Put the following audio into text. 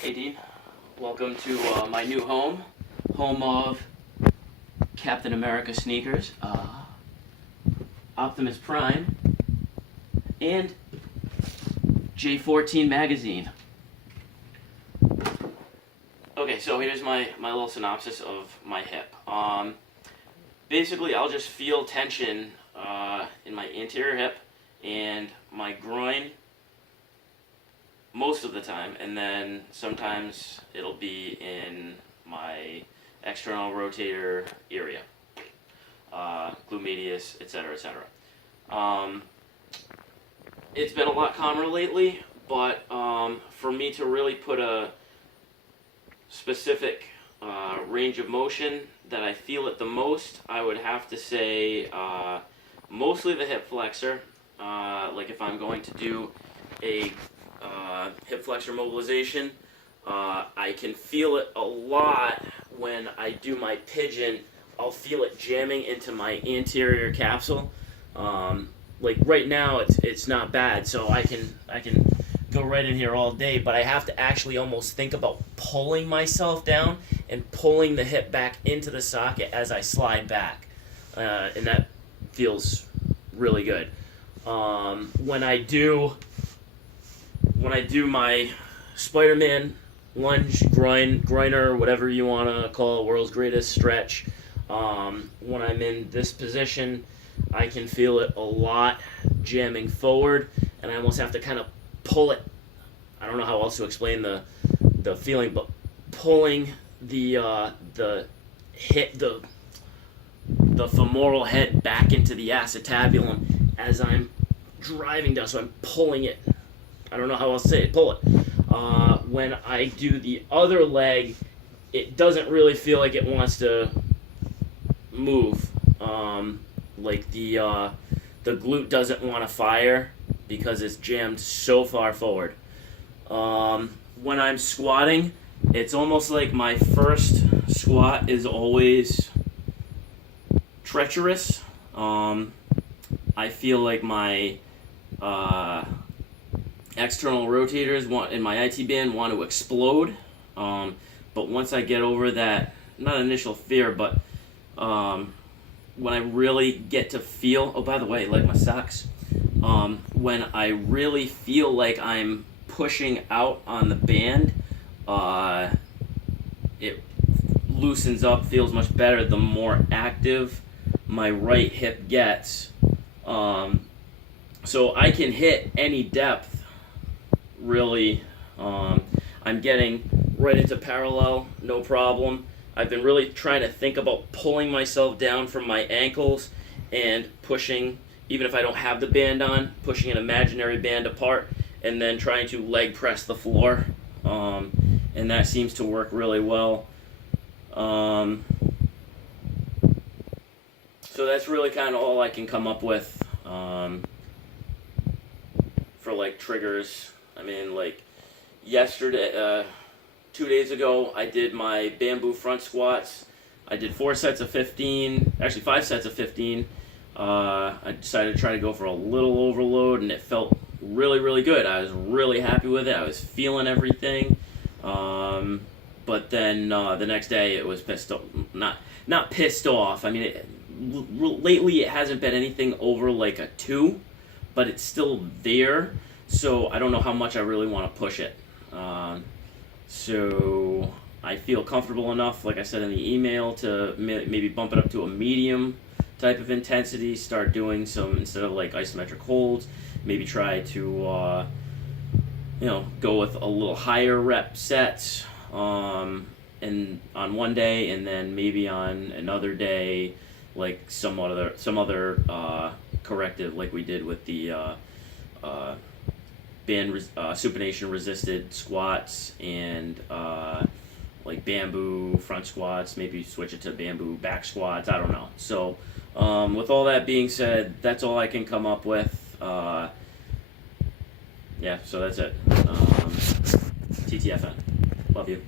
Hey Dean, welcome to my new home of Captain America sneakers, Optimus Prime, and J14 magazine. Okay, so here's my little synopsis of my hip. Basically, I'll just feel tension in my anterior hip and my groin most of the time, and then sometimes it'll be in my external rotator area, glute medius, etc., etc. It's been a lot calmer lately, but for me to really put a specific range of motion that I feel it the most, I would have to say mostly the hip flexor. Like if I'm going to do a hip flexor mobilization, I can feel it a lot when I do my pigeon. I'll feel it jamming into my anterior capsule. Like right now, it's not bad, so I can go right in here all day. But I have to actually almost think about pulling myself down and pulling the hip back into the socket as I slide back, and that feels really good. When I do my Spider-Man lunge, groiner, whatever you want to call it, world's greatest stretch, when I'm in this position, I can feel it a lot jamming forward, and I almost have to kind of pull it. I don't know how else to explain the feeling, but pulling the femoral head back into the acetabulum as I'm driving down. So I'm pulling it. I don't know how else to say it. Pull it. When I do the other leg, it doesn't really feel like it wants to move. Like the glute doesn't want to fire because it's jammed so far forward. When I'm squatting, it's almost like my first squat is always treacherous. I feel like my external rotators in my IT band want to explode. But once I get over that, not initial fear, but when I really get to feel, oh, by the way, like my socks, when I really feel like I'm pushing out on the band, it loosens up, feels much better the more active my right hip gets. So I can hit any depth, really. I'm getting right into parallel, no problem. I've been really trying to think about pulling myself down from my ankles and pushing, even if I don't have the band on, pushing an imaginary band apart and then trying to leg press the floor. And that seems to work really well. So that's really kind of all I can come up with for like triggers. I mean, like yesterday, 2 days ago, I did my bamboo front squats. I did 4 sets of 15, actually 5 sets of 15. I decided to try to go for a little overload, and it felt really, really good. I was really happy with it. I was feeling everything. But then the next day, it was pissed off. Not pissed off. I mean, lately it hasn't been anything over like a 2, but it's still there. So I don't know how much I really want to push it. So I feel comfortable enough, like I said in the email, to maybe bump it up to a medium type of intensity, start doing some, instead of like isometric holds, maybe try to go with a little higher rep sets and on one day, and then maybe on another day like some other corrective, like we did with the band supination resisted squats and like bamboo front squats, maybe switch it to bamboo back squats, I don't know. So with all that being said, that's all I can come up with. Yeah, so that's it. TTFN. Love you.